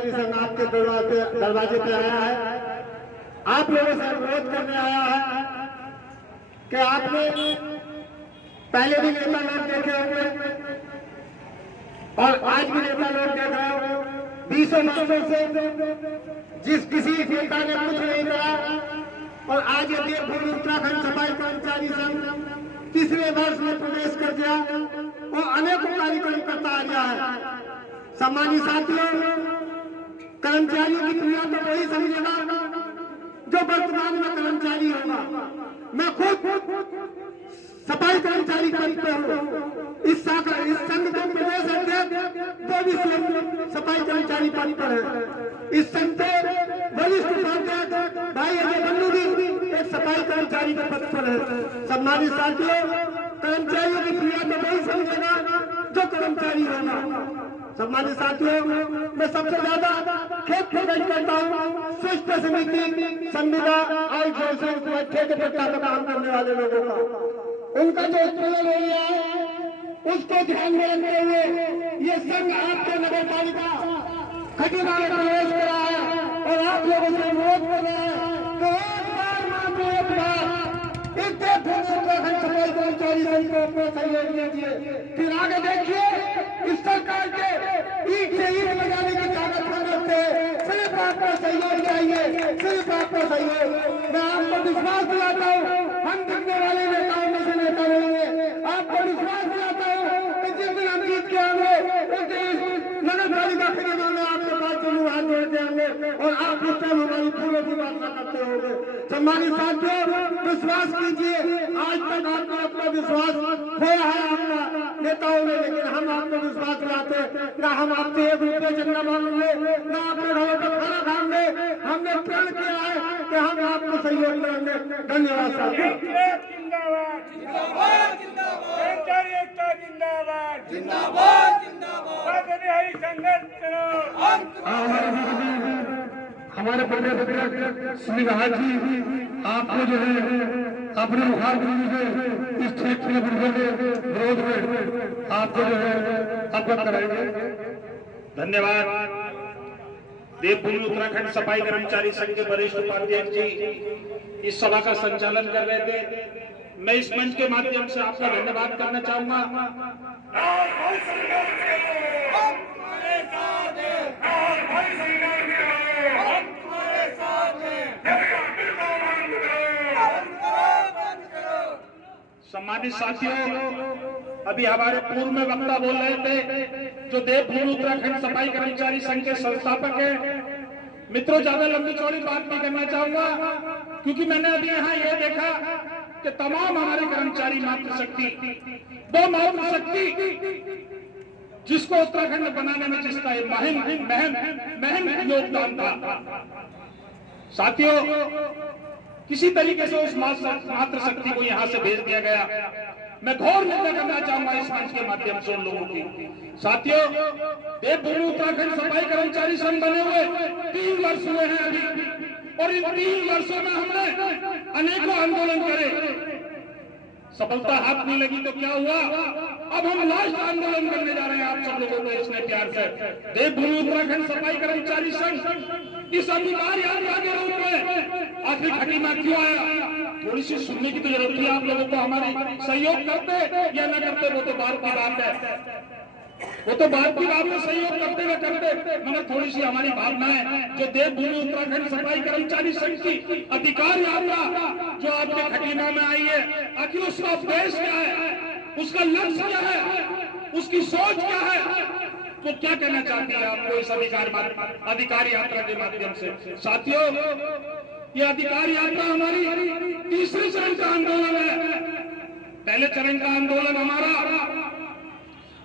कर्मचारी संघ आपके दरवाजे पे आया है, आप लोगों से अनुरोध करने आया है कि आपने पहले भी नेता लोग देखे होंगे और आज भी नेता लोग देख रहे हो, 20 वर्षों से जिस किसी नेता ने कुछ नहीं करा और आज ये देवभूमि उत्तराखंड सफाई कर्मचारी संघ तीसरे वर्ष में प्रवेश कर गया और अनेकों कार्यक्रम करता आ गया है। सम्मानित साथियों, कर्मचारियों की दुनिया तो वही समझेगा जो वर्तमान में कर्मचारी होगा। मैं खुद सफाई कर्मचारी पद पे हूँ, इस संघ के प्रदेश अध्यक्ष वो भी सफाई कर्मचारी पद पर है। इस संघ के वरिष्ठ उपाध्यक्ष भाई अजय बन्नू जी एक सफाई कर्मचारी के पद पर है। सम्मानित साथियों, कर्मचारियों की दुनिया तो वही समझेगा जो कर्मचारी होगा। सम्मानित साथियों, मैं सबसे ज्यादा खेत खदाई करता हूँ स्वस्थ समिति संविदा और ठेके पट्टा का काम करने वाले लोगों का, उनका जो उत्पीड़न हो रहा है उसको ध्यान में रखते हुए ये संघ आपके नगर पालिका खटीमा में प्रवेश कर रहा है और आप लोगों से अनुरोध कर रहा है तो एक बार मात्र एक बार इस उत्तराखंड सफाई कर्मचारी संघ को अपना सहयोग दीजिए। फिर आगे देखिए इस सरकार के ईट से ईट लगाने की ताकत न रखते, सिर्फ आपका सहयोग चाहिए, सिर्फ आपका सहयोग। मैं आपको विश्वास दिलाता हूँ हम दिखने वाले नेताओं में से नेता होंगे। आपको विश्वास दिलाता हूँ कि जिस दिन हम जीत के आएंगे उस दिन नगर पालिका खरीदने में आपके पास जरूर हाथ जोड़ के आएंगे और आप उस टाइम हमारी फूलों की वार्ता करते होंगे। सम्मानित साथियों, विश्वास कीजिए, आज तक आपको अपना विश्वास खोया है अपना नेताओं में, लेकिन हम आपको विश्वास दिलाते ना हम आपसे 1 रुपये चंदा मांगेंगे ना अपने घरों पर खाना खाएंगे। हमने प्रण किया है कि हम आपको सहयोग करेंगे। धन्यवाद साथियों। हमारे प्रदेश अध्यक्ष श्री राज जी आपको जो है अपने मुखार से इस क्षेत्र के विरोध में आपको जो है अवगत कराएंगे। धन्यवाद। देवभूमि उत्तराखंड सफाई कर्मचारी संघ के वरिष्ठ उपाध्यक्ष जी इस सभा का संचालन कर रहे थे। मैं इस मंच के माध्यम से आपका धन्यवाद करना चाहूंगा। सम्मानित साथियों, अभी हमारे पूर्व में वक्ता बोल रहे थे जो देवभूमि उत्तराखंड सफाई कर्मचारी संघ के संस्थापक हैं। मित्रों, ज्यादा लंबी चौड़ी बात नहीं करना चाहूंगा क्योंकि मैंने अभी यहाँ ये देखा कि तमाम हमारे कर्मचारी मातृशक्ति, वो मातृशक्ति जिसको उत्तराखंड बनाने में जिसका महम योगदान था। साथियों, किसी तरीके से उस मातृशक्ति को यहाँ से भेज दिया गया। मैं घोर निंदा करना चाहूंगा इस मंच के माध्यम से उन लोगों की। साथियों, देवभूमि उत्तराखंड सफाई कर्मचारी संघ बने हुए 3 वर्ष हुए हैं अभी, और इन 3 वर्षों में हमने अनेकों आंदोलन करे, सफलता हाथ नहीं लगी तो क्या हुआ, अब हम लास्ट आंदोलन करने जा रहे हैं आप सब लोगों को इसने प्यार से। देवभूमि उत्तराखंड सफाई कर्मचारी संघ इस अधिकार यात्रा के रूप में आखिर खटीमा क्यों आया, थोड़ी सी सुनने की तो जरूरत थी आप लोगों को। हमारी सहयोग करते या न करते वो तो बात की बात है, वो तो बात की बात है, सहयोग करते न करते, मगर थोड़ी सी हमारी भावनाएं जो देवभूमि उत्तराखंड सफाई कर्मचारी संघ की अधिकार यात्रा जो आपके खटीमा में आई है, आखिर उसका उद्देश्य क्या है, उसका लक्ष्य क्या है, उसकी सोच क्या है, वो क्या कहना चाहती है आपको इस अधिकार यात्रा के माध्यम से। साथियों, ये अधिकार यात्रा हमारी तीसरे चरण का आंदोलन है। पहले चरण का आंदोलन हमारा,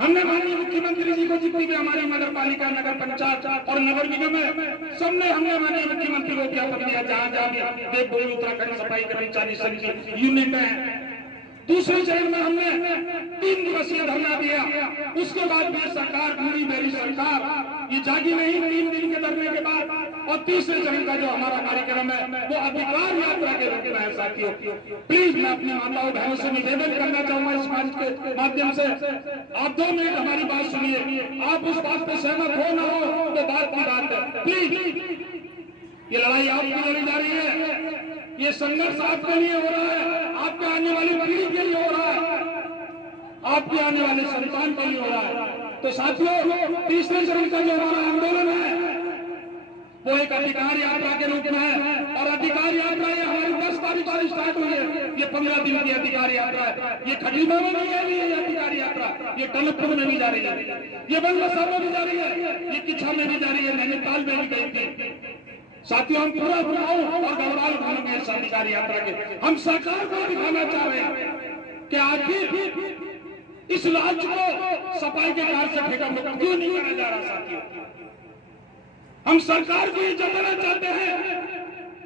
हमने माननीय मुख्यमंत्री जी को जितनी भी हमारी नगर पालिका, नगर पंचायत और नगर निगम है, सबने हमने माननीय मुख्यमंत्री को ज्ञापन दिया जहां जहां देवभूमि उत्तराखंड सफाई कर्मचारी संघ की यूनिट है। दूसरे चरण में हमने 3 दिवसीय धरना दिया। उसके बाद भी सरकार ढूंढी, मेरी सरकार ये जागी नहीं 3 दिन के धरने के बाद, और तीसरे चरण का जो हमारा कार्यक्रम है वो अधिकार यात्रा के रूप में है। साथियों, प्लीज मैं अपनी माताओं बहनों से निवेदन करना चाहूंगा इस मंच के माध्यम से, आप 2 मिनट हमारी बात सुनिए। आप उस बात पे सहमत हो ना हो तो बात की बात है। प्लीज, ये लड़ाई आपकी लड़ी जा रही है, ये संघर्ष आपके लिए हो रहा है, आपके आने वाली पीढ़ी के लिए हो रहा है, आपके आने वाले संतान के लिए हो रहा है। तो साथियों, तीसरे चरण का जो हमारा आंदोलन है वो एक अधिकार यात्रा के रूप में है, और अधिकार यात्रा ये हमारी 10 तारीख से स्टार्ट हुई है। ये 15 दिन की अधिकार यात्रा है। ये खटीमा में नहीं है ये अधिकार यात्रा, ये टनकपुर में भी जा रही है, ये बंगलासार में भी जा रही है, ये किच्छा में भी जा रही है, नैनीताल में भी गई थी। साथियों, हम पूरा बनाओ और गौरव उठाएंगे इस अधिकार यात्रा के। हम सरकार को दिखाना चाह रहे हैं कि आखिर इस राज्य को सफाई के कार्य से ठेका मुक्त क्यों नहीं करा जा रहा। साथियों, हम सरकार को ये जताना चाहते हैं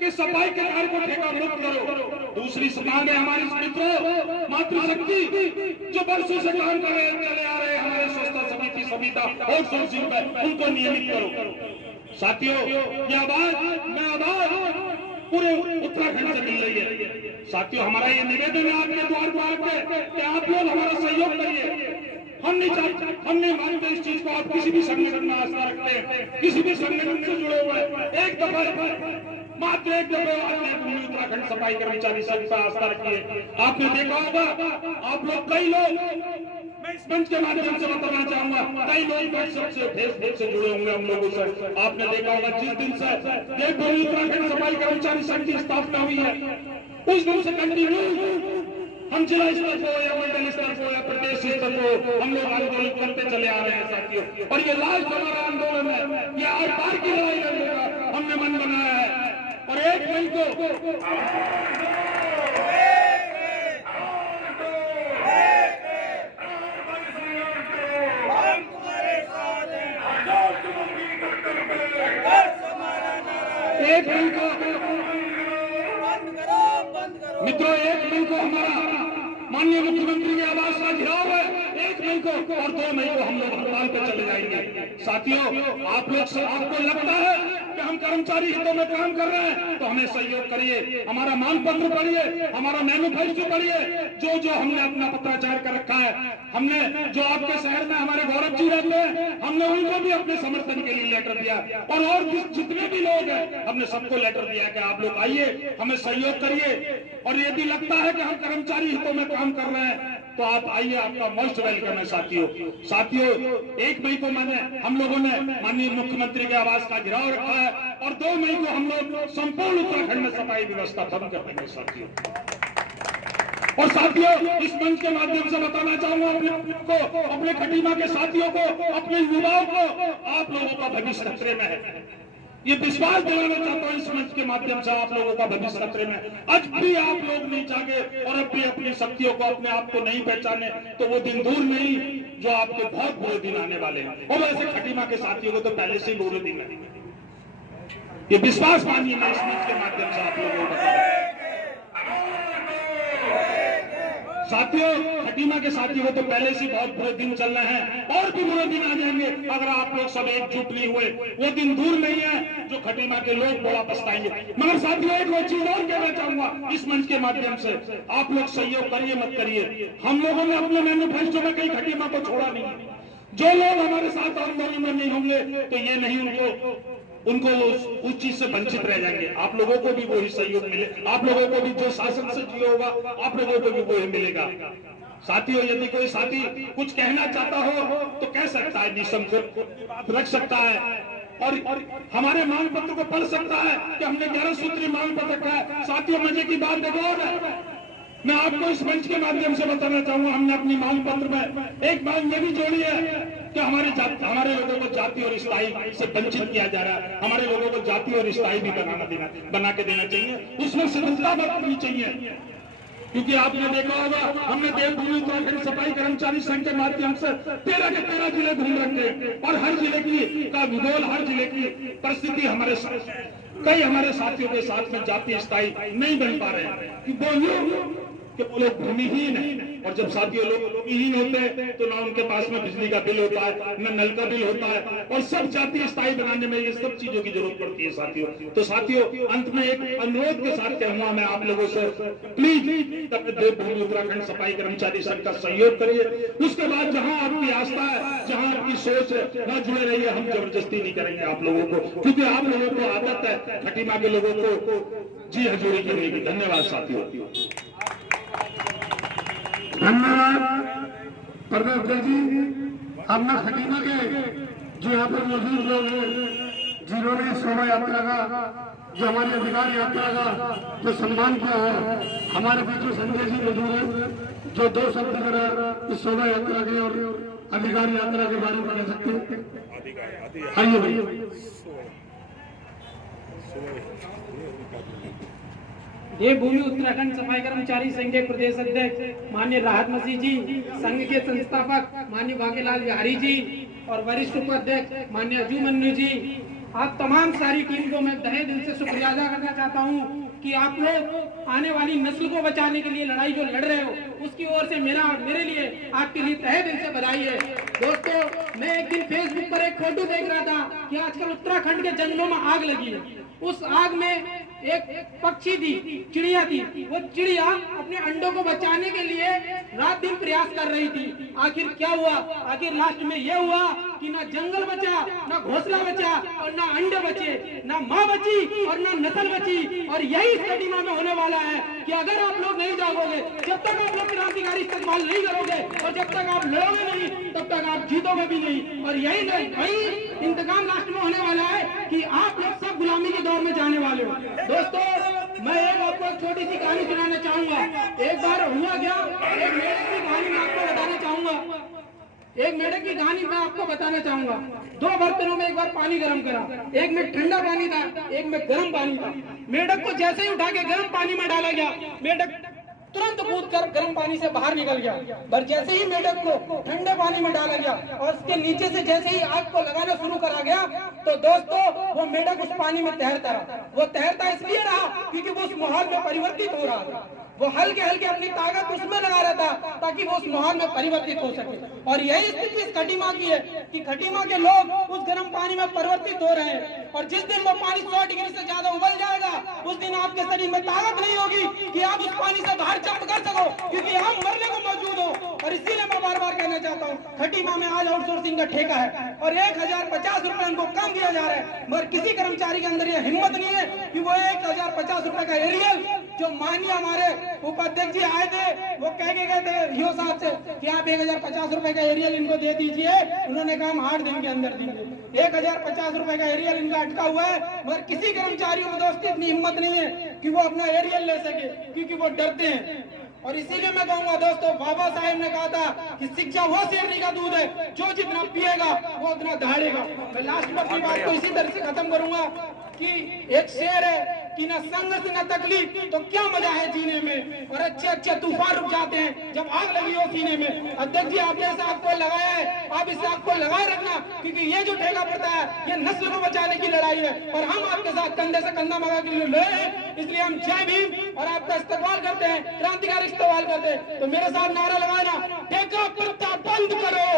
कि सफाई के कार्य को ठेका मुक्त करो। दूसरी मांग है हमारी मित्रों, मातृशक्ति जो वर्षों से काम कर रहे चले आ रहे हमारे स्वच्छता समिति सविता और सोचिंग में, उनको नियमित करो। साथियों, ये आवाज पूरे उत्तराखंड से मिल रही है। साथियों, हमारा ये निवेदन है आपके द्वार पे कि आप लोग हमारा सहयोग करिए। हम नहीं मानते इस चीज को। आप किसी भी संगठन में आस्था रखते हैं, किसी भी संगठन से जुड़े हुए, एक दफा मात्र एक दफा उत्तराखंड सफाई कर्मचारी संघ पर आस्था रखिए। आपने देखा होगा, आप लोग कई लोग, मैं इस मंच के माध्यम से बताना चाहूंगा, कई लोग व्हाट्सएप से फेसबुक से जुड़े होंगे हम लोगों से। आपने देखा होगा जिस दिन से ये उत्तराखंड सफाई कर्मचारी संघ की स्थापना हुई है, उस दिन से कंटिन्यू हम जिला स्तर को या मंडल स्तर को या प्रदेश स्तर को हम लोग आंदोलन करते चले आ रहे हैं। साथियों, और ये लास्ट हमारा आंदोलन है, ये आर पार की लड़ाई लड़ने का हमने मन बनाया है। और 1 मई को मित्रों 1 मई को हमारा माननीय मुख्यमंत्री के आवास का घेराव है। 1 मई को और 2 मई को हम लोग हड़ताल पे चले जाएंगे। साथियों, आप लोग से आपको लगता है कि हम कर्मचारी हितों में काम कर रहे हैं तो हमें सहयोग करिए, हमारा मांग पत्र पढ़िए, हमारा मैनिफेस्टो पढ़िए, जो हमने अपना पत्राचार कर रखा है। हमने जो आपके शहर में हमारे गौरव जी रहते हैं, हमने उनको भी अपने समर्थन के लिए लेटर दिया, और जितने भी लोग हैं हमने सबको लेटर दिया कि आप लोग आइए, हमें सहयोग करिए। और यदि लगता है कि हम कर्मचारी हितों में काम कर रहे हैं तो आप आइए, आपका मोस्ट वेलकम है। साथियों 1 मई को हम लोगों ने माननीय मुख्यमंत्री के आवास का घेराव रखा है, और 2 मई को हम लोग संपूर्ण उत्तराखंड में सफाई व्यवस्था बंद कर देंगे। साथियों, और साथियों, इस मंच के माध्यम से बताना चाहूंगा अपने खटीमा के साथियों को, अपने युवाओं को, आप लोगों का भविष्य खतरे में है। ये विश्वास दिलाना चाहता हूं इस मंच के माध्यम से, आप लोगों का भविष्य खतरे में। आज भी आप लोग नहीं जागे और अब भी अपनी शक्तियों को, अपने आप को नहीं पहचाने तो वो दिन दूर नहीं जो आपके बहुत बुरे दिन आने वाले हैं। और वैसे खटीमा के साथियों को तो पहले से ही बुरे दिन है। ये विश्वास मानिए, मैं इस मंच के माध्यम से आप लोगों को बता रहा हूं। साथियों, खटीमा के साथियों को तो पहले से बहुत बुरे दिन चल रहे हैं, और भी बुरे दिन आ जाएंगे अगर आप लोग सब एकजुट नहीं हुए। वो दिन दूर नहीं है जो खटीमा के लोग बड़ा पछताएंगे। मगर साथियों, एक चीज और कहना चाहूंगा इस मंच के माध्यम से, आप लोग सहयोग करिए मत करिए, हम लोगों ने अपने मैनिफेस्टो में कहीं खटीमा को छोड़ा नहीं है। जो लोग हमारे साथ आंदोलन में नहीं होंगे तो ये नहीं उनको उस चीज से वंचित रह जाएंगे। आप लोगों को भी वही सहयोग मिले, आप लोगों को भी जो शासन से जुड़ा होगा आप लोगों को भी वही मिलेगा। साथियों, यदि कोई साथी कुछ कहना चाहता हो तो कह सकता है, निसंकोच रख सकता है, और हमारे मांग पत्र को पढ़ सकता है कि हमने 11 सूत्री मांग पत्र रखा है। साथियों, मजे की बात देखो, मैं आपको इस मंच के माध्यम से बताना चाहूंगा, हमने अपनी मांग पत्र में एक मांग ये भी जोड़ी है कि हमारे लोगों को जाति और स्थायी से वंचित किया जा रहा है। हमारे लोगों को जाति और स्थायी भी बना के देना चाहिए, उसमें सिद्धता बरतनी चाहिए। क्योंकि आपने देखा होगा, हमने देवभूमि उत्तराखंड सफाई कर्मचारी संघ के माध्यम से 13 के 13 जिले घूम रखे, और हर जिले का भूगोल, हर जिले की परिस्थिति हमारे साथ है। कई हमारे साथियों के साथ में जाति स्थायी नहीं बन पा रहे हैं। कि वो लोग भूमिहीन है। और जब साथियों लोग भूमिहीन होते हैं तो ना उनके पास में बिजली का बिल होता है, न नल का बिल होता है, और सब जाति स्थायी बनाने में ये सब चीजों की जरूरत पड़ती है साथियों। तो साथियों अंत में एक अनुरोध के साथ कहूंगा मैं आप लोगों से, प्लीज देवभूमि उत्तराखंड सफाई कर्मचारी संघ का सहयोग करिए। उसके बाद जहां आपकी आस्था है, जहां आपकी सोच है, वहां जुड़े रहिए। हम जबरदस्ती नहीं करेंगे आप लोगों को, क्योंकि आप लोगों को आदत है खटीमा के लोगों को जी हजूरी करने की। धन्यवाद साथियों। धन्यवाद प्रदेश जी। अब मैं खटीमा के जो यहाँ पर मौजूद लोग हैं, जिन्होंने इस शोभा यात्रा का, जो हमारी अधिकार यात्रा का जो सम्मान किया है, हमारे बीच में संजय जी मौजूद हैं, जो 2 शब्द कर इस शोभा यात्रा के और अधिकार यात्रा के बारे में कह सकते हैं। आइए भैया। देवभूमि उत्तराखंड सफाई कर्मचारी संघ के प्रदेश अध्यक्ष माननीय राहत मसीह जी, संघ के संस्थापक माननीय बागेलाल बिहारी जी और वरिष्ठ उपाध्यक्ष माननीय अजू मन्नू जी, आप तमाम सारी टीम को मैं तहे दिल से शुक्रिया अदा करना चाहता हूं कि आप लोग आने वाली नस्ल को बचाने के लिए लड़ाई जो लड़ रहे हो, उसकी ओर से मेरे लिए आपके लिए तहे दिल से बधाई है। दोस्तों, मैं एक दिन फेसबुक पर एक फोटो देख रहा था कि आजकल उत्तराखंड के जंगलों में आग लगी है। उस आग में एक पक्षी थी, चिड़िया थी। वो चिड़िया अपने अंडों को बचाने के लिए रात दिन प्रयास कर रही थी। आखिर क्या हुआ? आखिर लास्ट में यह हुआ कि ना जंगल बचा, ना घोंसला बचा, और ना अंडे बचे, ना माँ बची और ना नस्ल बची। और यही खटीमा में होने वाला है कि अगर आप लोग नहीं जागोगे, जब तक आप लोग क्रांतिकारी इस्तेमाल नहीं करोगे और जब तक आप लड़ोगे नहीं, तब तक आप जीतोगे भी नहीं। और यही इंतकाम लास्ट में होने वाला है कि आप लोग सब गुलामी के दौर में जाने वाले हो। दोस्तों, मैं एक आपको छोटी सी कहानी सुनाना चाहूंगा। एक बार हुआ क्या, एक मेढक की कहानी मैं आपको बताना चाहूंगा। एक मेढक की कहानी मैं आपको बताना चाहूंगा। 2 बर्तनों में एक बार पानी गर्म करा, एक में ठंडा पानी था, एक में गर्म पानी था। मेढक को जैसे ही उठा के गर्म पानी में डाला गया, मेढक तुरंत कूदकर गर्म पानी से बाहर निकल गया। पर जैसे ही मेढक को ठंडे पानी में डाला गया और उसके नीचे से जैसे ही आग को लगाना शुरू करा गया, तो दोस्तों वो मेढक उस पानी में तैरता रहा। वो तैरता इसलिए रहा क्योंकि वो उस माहौल में परिवर्तित हो रहा था। वो हल्के हल्के अपनी ताकत उसमें लगा रहा था ताकि वो उस माहौल में परिवर्तित हो सके। और यही स्थिति इस खटीमा की है कि खटीमा के लोग उस गर्म पानी में परिवर्तित हो रहे हैं। और जिस दिन वो पानी 100 डिग्री से ज्यादा उबल जाएगा, उस दिन आपके शरीर में ताकत नहीं होगी कि आप उस पानी से बाहर जंप कर सको, क्योंकि हम मरने को मौजूद हो। और इसीलिए मैं बार बार कहना चाहता हूँ, खटीमा में आज आउटसोर्सिंग का ठेका है और 1050 रुपए उनको कम दिया जा रहा है। मगर किसी कर्मचारी के अंदर यह हिम्मत नहीं है कि वो 1050 रुपए का एरियल, जो माननीय हमारे उपाध्यक्ष जी आए थे, वो कह के गए थे ईओ साहब से कि आप 1050 रुपए का एरियल इनको दे दीजिए। उन्होंने कहा हम 8 दिन के अंदर देंगे। 1050 रुपए का एरियल इनका अटका हुआ है, मगर किसी कर्मचारियों में दोस्तों इतनी हिम्मत नहीं है कि वो अपना एरियल ले सके, क्योंकि वो डरते हैं। और इसीलिए मैं कहूंगा दोस्तों, बाबा साहेब ने कहा था कि शिक्षा वो शेरनी का दूध है, जो जितना पिएगा वो उतना दहाड़ेगा। मैं लास्ट में अपनी बात को इसी तरह से खत्म करूंगा कि एक शेर है कि न संघर्ष न तकलीफ तो क्या मजा है जीने में, और अच्छे अच्छे तूफान रुक जाते हैं जब आग लगी हो सीने में। अध्यक्ष जी, आपने इस आग को लगाया है, आप इस आग को लगाए रखना, क्योंकि ये जो ठेका पड़ता है ये नस्ल को बचाने की लड़ाई है और हम आपके साथ कंधे से कंधा मिला के लड़े हैं। इसलिए हम जय भीम और आपका इस्तेमाल करते हैं, क्रांतिकारी इस्तेमाल करते हैं। तो मेरे साथ नारा लगाना, ठेका प्रथा बंद करो।